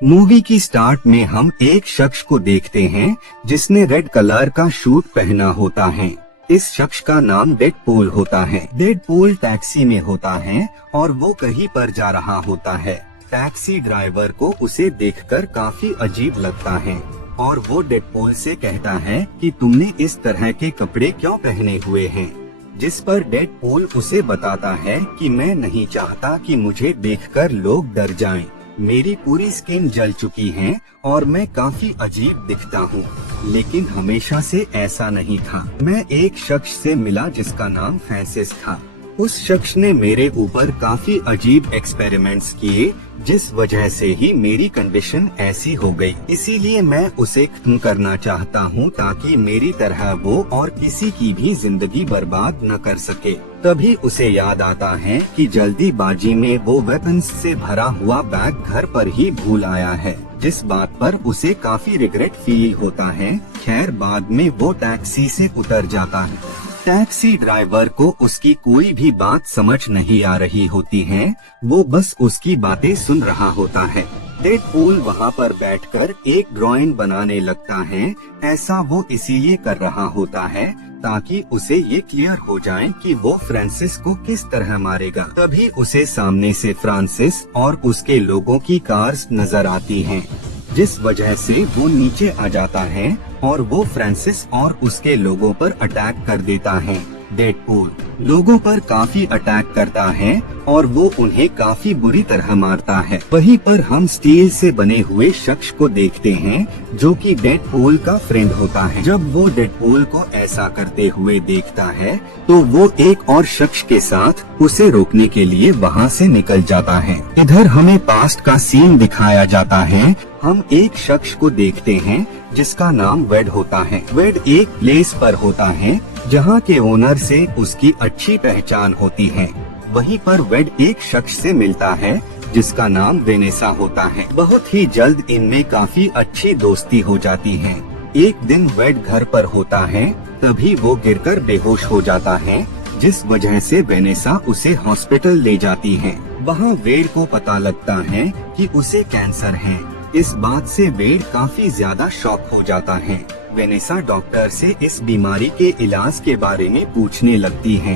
Movie की start में हम एक शख्स को देखते हैं जिसने रेड कलर का सूट पहना होता है। इस शख्स का नाम डेडपूल होता है। डेडपूल टैक्सी में होता है और वो कहीं पर जा रहा होता है। टैक्सी ड्राइवर को उसे देखकर काफी अजीब लगता है और वो डेडपूल से कहता है कि तुमने इस तरह के कपड़े क्यों पहने हुए हैं, जिस पर डेडपूल उसे बताता है कि मैं नहीं चाहता कि मुझे देखकर लोग डर जाएं। मेरी पूरी स्किन जल चुकी है और मैं काफी अजीब दिखता हूँ, लेकिन हमेशा से ऐसा नहीं था। मैं एक शख्स से मिला जिसका नाम फ्रांसिस था। उस शख्स ने मेरे ऊपर काफी अजीब एक्सपेरिमेंट्स किए, जिस वजह से ही मेरी कंडीशन ऐसी हो गई। इसीलिए मैं उसे खत्म करना चाहता हूँ ताकि मेरी तरह वो और किसी की भी जिंदगी बर्बाद न कर सके। तभी उसे याद आता है कि जल्दीबाजी में वो वेपन्स से भरा हुआ बैग घर पर ही भूल आया है, जिस बात पर उसे काफी रिग्रेट फील होता है। खैर बाद में वो टैक्सी से उतर जाता है। टैक्सी ड्राइवर को उसकी कोई भी बात समझ नहीं आ रही होती है, वो बस उसकी बातें सुन रहा होता है। डेडपूल वहाँ पर बैठकर एक ड्राइंग बनाने लगता है। ऐसा वो इसीलिए कर रहा होता है ताकि उसे ये क्लियर हो जाए कि वो फ्रांसिस को किस तरह मारेगा। तभी उसे सामने से फ्रांसिस और उसके लोगों की कार्स नजर आती हैं, जिस वजह से वो नीचे आ जाता है और वो फ्रांसिस और उसके लोगों पर अटैक कर देता है। डेडपूल लोगों पर काफी अटैक करता है और वो उन्हें काफी बुरी तरह मारता है। वहीं पर हम स्टील से बने हुए शख्स को देखते हैं जो कि डेडपूल का फ्रेंड होता है। जब वो डेडपूल को ऐसा करते हुए देखता है तो वो एक और शख्स के साथ उसे रोकने के लिए वहाँ से निकल जाता है। इधर हमें पास्ट का सीन दिखाया जाता है। हम एक शख्स को देखते हैं जिसका नाम वेड होता है। वेड एक प्लेस पर होता है जहाँ के ओनर से उसकी अच्छी पहचान होती है। वहीं पर वेड एक शख्स से मिलता है जिसका नाम वेनेसा होता है। बहुत ही जल्द इनमें काफी अच्छी दोस्ती हो जाती है। एक दिन वेड घर पर होता है, तभी वो गिरकर बेहोश हो जाता है, जिस वजह से वेनेसा उसे हॉस्पिटल ले जाती है। वहाँ वेड को पता लगता है कि उसे कैंसर है। इस बात से वेड काफी ज्यादा शॉक हो जाता है। वेनेसा डॉक्टर से इस बीमारी के इलाज के बारे में पूछने लगती है,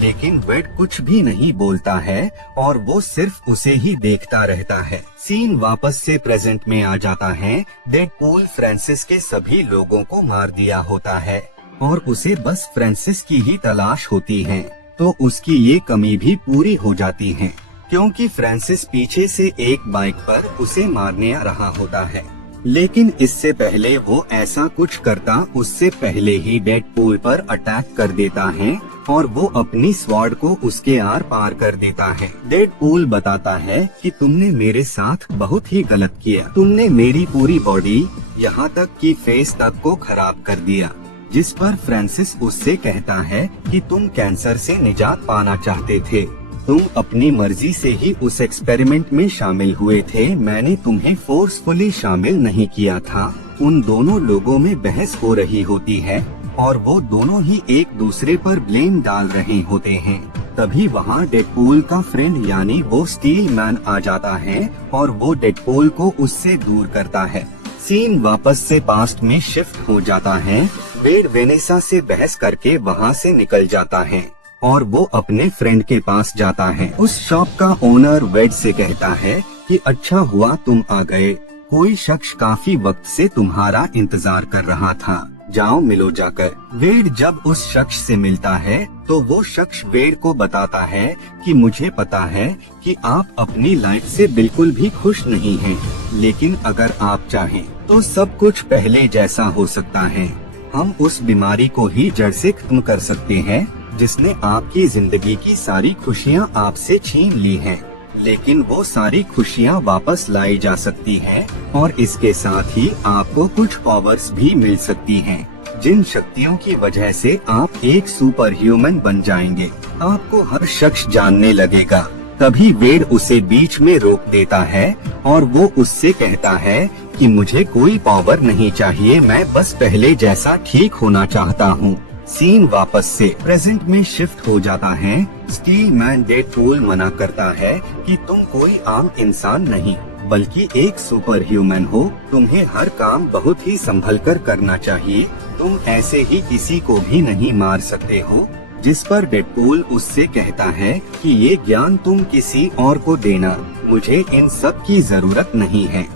लेकिन वेड कुछ भी नहीं बोलता है और वो सिर्फ उसे ही देखता रहता है। सीन वापस से प्रेजेंट में आ जाता है। डेडपूल फ्रांसिस के सभी लोगों को मार दिया होता है और उसे बस फ्रांसिस की ही तलाश होती है, तो उसकी ये कमी भी पूरी हो जाती है क्योंकि फ्रांसिस पीछे से एक बाइक पर उसे मारने आ रहा होता है। लेकिन इससे पहले वो ऐसा कुछ करता उससे पहले ही डेडपूल पर अटैक कर देता है और वो अपनी स्वॉर्ड को उसके आर पार कर देता है। डेडपूल बताता है कि तुमने मेरे साथ बहुत ही गलत किया। तुमने मेरी पूरी बॉडी यहाँ तक कि फेस तक को खराब कर दिया, जिस पर फ्रांसिस उससे कहता है कि तुम कैंसर से निजात पाना चाहते थे। तुम अपनी मर्जी से ही उस एक्सपेरिमेंट में शामिल हुए थे, मैंने तुम्हें फोर्सफुली शामिल नहीं किया था। उन दोनों लोगों में बहस हो रही होती है और वो दोनों ही एक दूसरे पर ब्लेम डाल रहे होते हैं। तभी वहाँ डेडपूल का फ्रेंड यानी वो स्टील मैन आ जाता है और वो डेडपूल को उससे दूर करता है। सीन वापस से पास्ट में शिफ्ट हो जाता है। वेड वेनेसा से बहस करके वहाँ से निकल जाता है और वो अपने फ्रेंड के पास जाता है। उस शॉप का ओनर वेड से कहता है कि अच्छा हुआ तुम आ गए, कोई शख्स काफी वक्त से तुम्हारा इंतजार कर रहा था, जाओ मिलो जाकर। वेड जब उस शख्स से मिलता है तो वो शख्स वेड को बताता है कि मुझे पता है कि आप अपनी लाइफ से बिल्कुल भी खुश नहीं हैं, लेकिन अगर आप चाहें तो सब कुछ पहले जैसा हो सकता है। हम उस बीमारी को ही जड़ से खत्म कर सकते हैं जिसने आपकी जिंदगी की सारी खुशियाँ आपसे छीन ली हैं, लेकिन वो सारी खुशियाँ वापस लाई जा सकती हैं और इसके साथ ही आपको कुछ पावर्स भी मिल सकती हैं, जिन शक्तियों की वजह से आप एक सुपर ह्यूमन बन जाएंगे। आपको हर शख्स जानने लगेगा। तभी वेड उसे बीच में रोक देता है और वो उससे कहता है कि मुझे कोई पावर नहीं चाहिए, मैं बस पहले जैसा ठीक होना चाहता हूँ। सीन वापस से प्रेजेंट में शिफ्ट हो जाता है। स्टील मैन डेडपूल मना करता है कि तुम कोई आम इंसान नहीं, बल्कि एक सुपर ह्यूमन हो। तुम्हें हर काम बहुत ही संभल कर करना चाहिए। तुम ऐसे ही किसी को भी नहीं मार सकते हो। जिस पर डेडपूल उससे कहता है कि ये ज्ञान तुम किसी और को देना, मुझे इन सब की जरूरत नहीं है।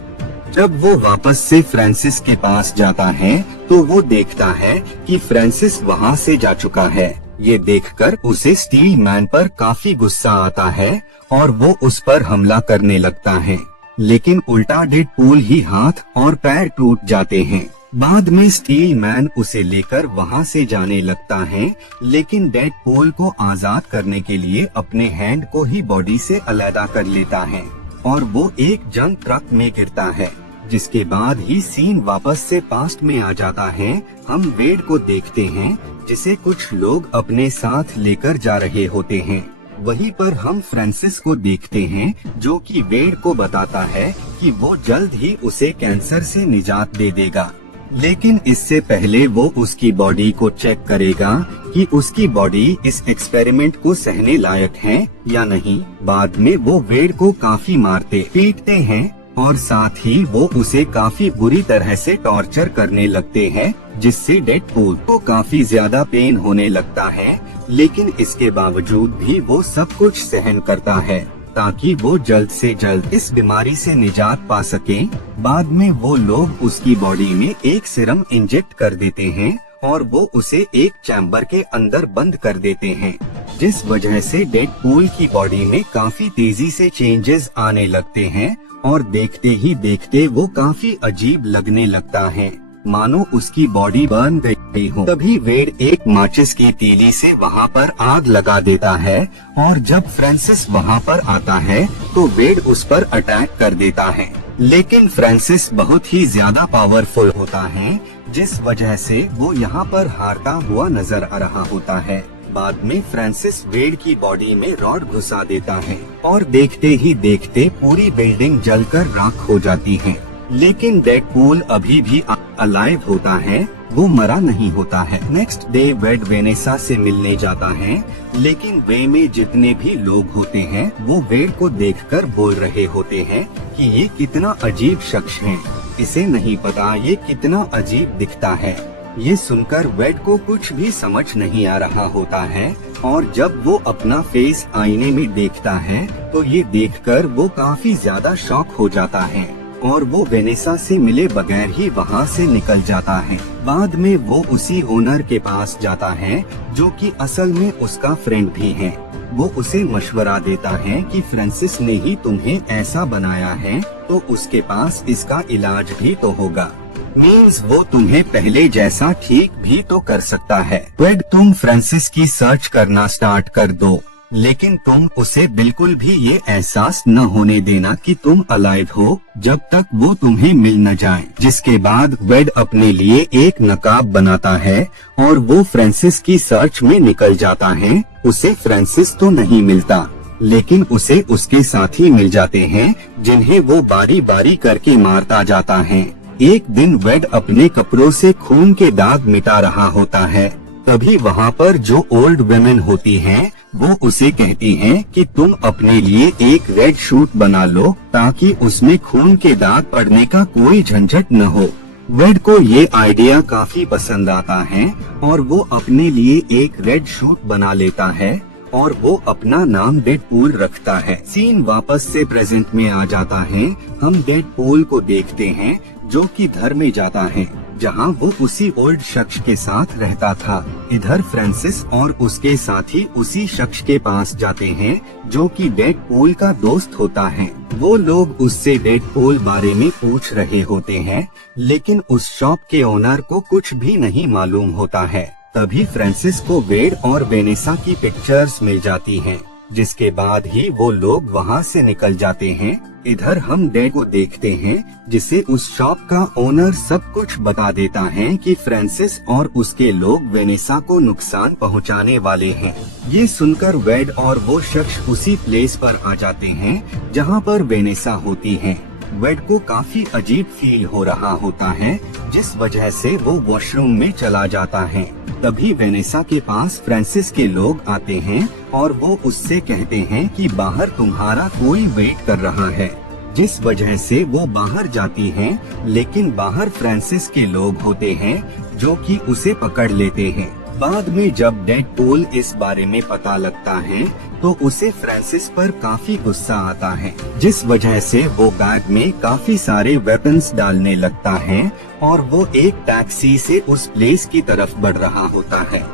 जब वो वापस से फ्रांसिस के पास जाता है तो वो देखता है कि फ्रांसिस वहाँ से जा चुका है। ये देखकर उसे स्टील मैन पर काफी गुस्सा आता है और वो उस पर हमला करने लगता है, लेकिन उल्टा डेडपूल ही हाथ और पैर टूट जाते हैं। बाद में स्टील मैन उसे लेकर वहाँ से जाने लगता है, लेकिन डेडपूल को आजाद करने के लिए अपने हैंड को ही बॉडी से अलग कर लेता है और वो एक जंग ट्रक में गिरता है। जिसके बाद ही सीन वापस से पास्ट में आ जाता है। हम वेड को देखते हैं जिसे कुछ लोग अपने साथ लेकर जा रहे होते हैं। वहीं पर हम फ्रांसिस को देखते हैं जो कि वेड को बताता है कि वो जल्द ही उसे कैंसर से निजात दे देगा, लेकिन इससे पहले वो उसकी बॉडी को चेक करेगा कि उसकी बॉडी इस एक्सपेरिमेंट को सहने लायक है या नहीं। बाद में वो वेड को काफी मारते पीटते हैं और साथ ही वो उसे काफी बुरी तरह से टॉर्चर करने लगते हैं, जिससे डेडपूल को काफी ज्यादा पेन होने लगता है। लेकिन इसके बावजूद भी वो सब कुछ सहन करता है ताकि वो जल्द से जल्द इस बीमारी से निजात पा सके। बाद में वो लोग उसकी बॉडी में एक सीरम इंजेक्ट कर देते हैं और वो उसे एक चैम्बर के अंदर बंद कर देते हैं, जिस वजह से डेडपूल की बॉडी में काफी तेजी से चेंजेस आने लगते हैं और देखते ही देखते वो काफी अजीब लगने लगता है, मानो उसकी बॉडी बर्न गई हो। तभी वेड एक माचिस की तीली से वहाँ पर आग लगा देता है और जब फ्रांसिस वहाँ पर आता है तो वेड उस पर अटैक कर देता है, लेकिन फ्रांसिस बहुत ही ज्यादा पावरफुल होता है, जिस वजह से वो यहाँ पर हारता हुआ नजर आ रहा होता है। बाद में फ्रांसिस वेड की बॉडी में रॉड घुसा देता है और देखते ही देखते पूरी बिल्डिंग जलकर राख हो जाती है। लेकिन डेडपूल अभी भी अलाइव होता है, वो मरा नहीं होता है। नेक्स्ट डे वेड वेनेसा से मिलने जाता है, लेकिन वे में जितने भी लोग होते हैं वो वेड को देखकर बोल रहे होते हैं कि ये कितना अजीब शख्स है, इसे नहीं पता ये कितना अजीब दिखता है। ये सुनकर वेड को कुछ भी समझ नहीं आ रहा होता है और जब वो अपना फेस आईने में देखता है तो ये देखकर वो काफी ज्यादा शॉक हो जाता है और वो वेनेसा से मिले बगैर ही वहाँ से निकल जाता है। बाद में वो उसी ओनर के पास जाता है जो कि असल में उसका फ्रेंड भी है। वो उसे मशवरा देता है कि फ्रांसिस ने ही तुम्हें ऐसा बनाया है तो उसके पास इसका इलाज भी तो होगा, मीन्स वो तुम्हें पहले जैसा ठीक भी तो कर सकता है। वेड तुम फ्रांसिस की सर्च करना स्टार्ट कर दो, लेकिन तुम उसे बिल्कुल भी ये एहसास न होने देना कि तुम अलाइव हो जब तक वो तुम्हें मिल न जाए। जिसके बाद वेड अपने लिए एक नकाब बनाता है और वो फ्रांसिस की सर्च में निकल जाता है। उसे फ्रांसिस तो नहीं मिलता, लेकिन उसे उसके साथी मिल जाते हैं जिन्हें वो बारी बारी करके मारता जाता है। एक दिन वेड अपने कपड़ों से खून के दाग मिटा रहा होता है, तभी वहाँ पर जो ओल्ड वुमेन होती हैं, वो उसे कहती हैं कि तुम अपने लिए एक रेड शूट बना लो ताकि उसमें खून के दाग पड़ने का कोई झंझट न हो। वेड को ये आइडिया काफी पसंद आता है और वो अपने लिए एक रेड शूट बना लेता है और वो अपना नाम डेडपूल रखता है। सीन वापस से प्रेजेंट में आ जाता है। हम डेडपूल को देखते हैं जो कि घर में जाता है जहां वो उसी ओल्ड शख्स के साथ रहता था। इधर फ्रांसिस और उसके साथी उसी शख्स के पास जाते हैं जो कि डेडपूल का दोस्त होता है। वो लोग उससे डेडपूल बारे में पूछ रहे होते हैं, लेकिन उस शॉप के ओनर को कुछ भी नहीं मालूम होता है। तभी फ्रांसिस को वेड और वेनेसा की पिक्चर्स मिल जाती हैं, जिसके बाद ही वो लोग वहाँ से निकल जाते हैं। इधर हम डेड को देखते हैं जिसे उस शॉप का ओनर सब कुछ बता देता है कि फ्रांसिस और उसके लोग वेनेसा को नुकसान पहुंचाने वाले हैं। ये सुनकर वेड और वो शख्स उसी प्लेस पर आ जाते हैं जहां पर वेनेसा होती है। वेड को काफी अजीब फील हो रहा होता है, जिस वजह से वो वॉशरूम में चला जाता है। तभी वेनेसा के पास फ्रांसिस के लोग आते हैं और वो उससे कहते हैं कि बाहर तुम्हारा कोई वेट कर रहा है। जिस वजह से वो बाहर जाती हैं, लेकिन बाहर फ्रांसिस के लोग होते हैं जो कि उसे पकड़ लेते हैं। बाद में जब डेडपूल इस बारे में पता लगता है तो उसे फ्रांसिस पर काफी गुस्सा आता है, जिस वजह से वो बैग में काफी सारे वेपन्स डालने लगता है और वो एक टैक्सी से उस प्लेस की तरफ बढ़ रहा होता है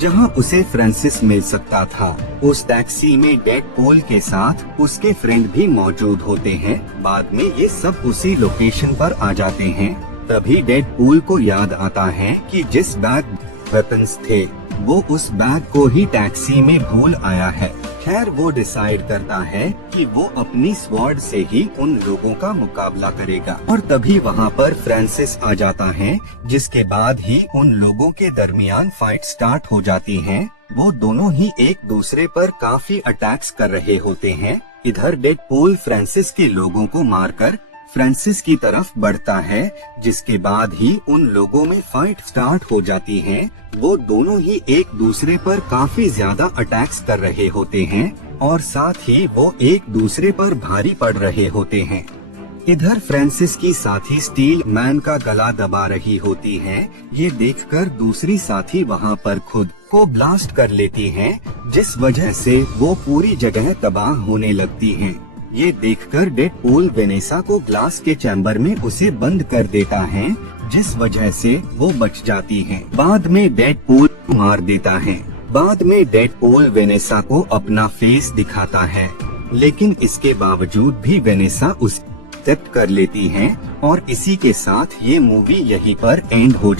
जहां उसे फ्रांसिस मिल सकता था। उस टैक्सी में डेडपूल के साथ उसके फ्रेंड भी मौजूद होते हैं। बाद में ये सब उसी लोकेशन पर आ जाते हैं। तभी डेडपूल को याद आता है कि जिस बैग वेपन्स थे वो उस बैग को ही टैक्सी में भूल आया है। खैर वो डिसाइड करता है कि वो अपनी स्वॉर्ड से ही उन लोगों का मुकाबला करेगा और तभी वहाँ पर फ्रांसिस आ जाता है, जिसके बाद ही उन लोगों के दरमियान फाइट स्टार्ट हो जाती है। वो दोनों ही एक दूसरे पर काफी अटैक्स कर रहे होते हैं। इधर डेडपूल फ्रांसिस के लोगों को मारकर फ्रांसिस की तरफ बढ़ता है, जिसके बाद ही उन लोगों में फाइट स्टार्ट हो जाती है। वो दोनों ही एक दूसरे पर काफी ज्यादा अटैक्स कर रहे होते हैं और साथ ही वो एक दूसरे पर भारी पड़ रहे होते हैं। इधर फ्रांसिस की साथी स्टील मैन का गला दबा रही होती है। ये देखकर दूसरी साथी वहाँ पर खुद को ब्लास्ट कर लेती है, जिस वजह से वो पूरी जगह तबाह होने लगती है। ये देखकर डेडपूल वेनेसा को ग्लास के चैम्बर में उसे बंद कर देता है, जिस वजह से वो बच जाती है। बाद में डेडपूल मार देता है। बाद में डेडपूल वेनेसा को अपना फेस दिखाता है, लेकिन इसके बावजूद भी वेनेसा उसे एक्सेप्ट कर लेती है और इसी के साथ ये मूवी यहीं पर एंड हो जाती है।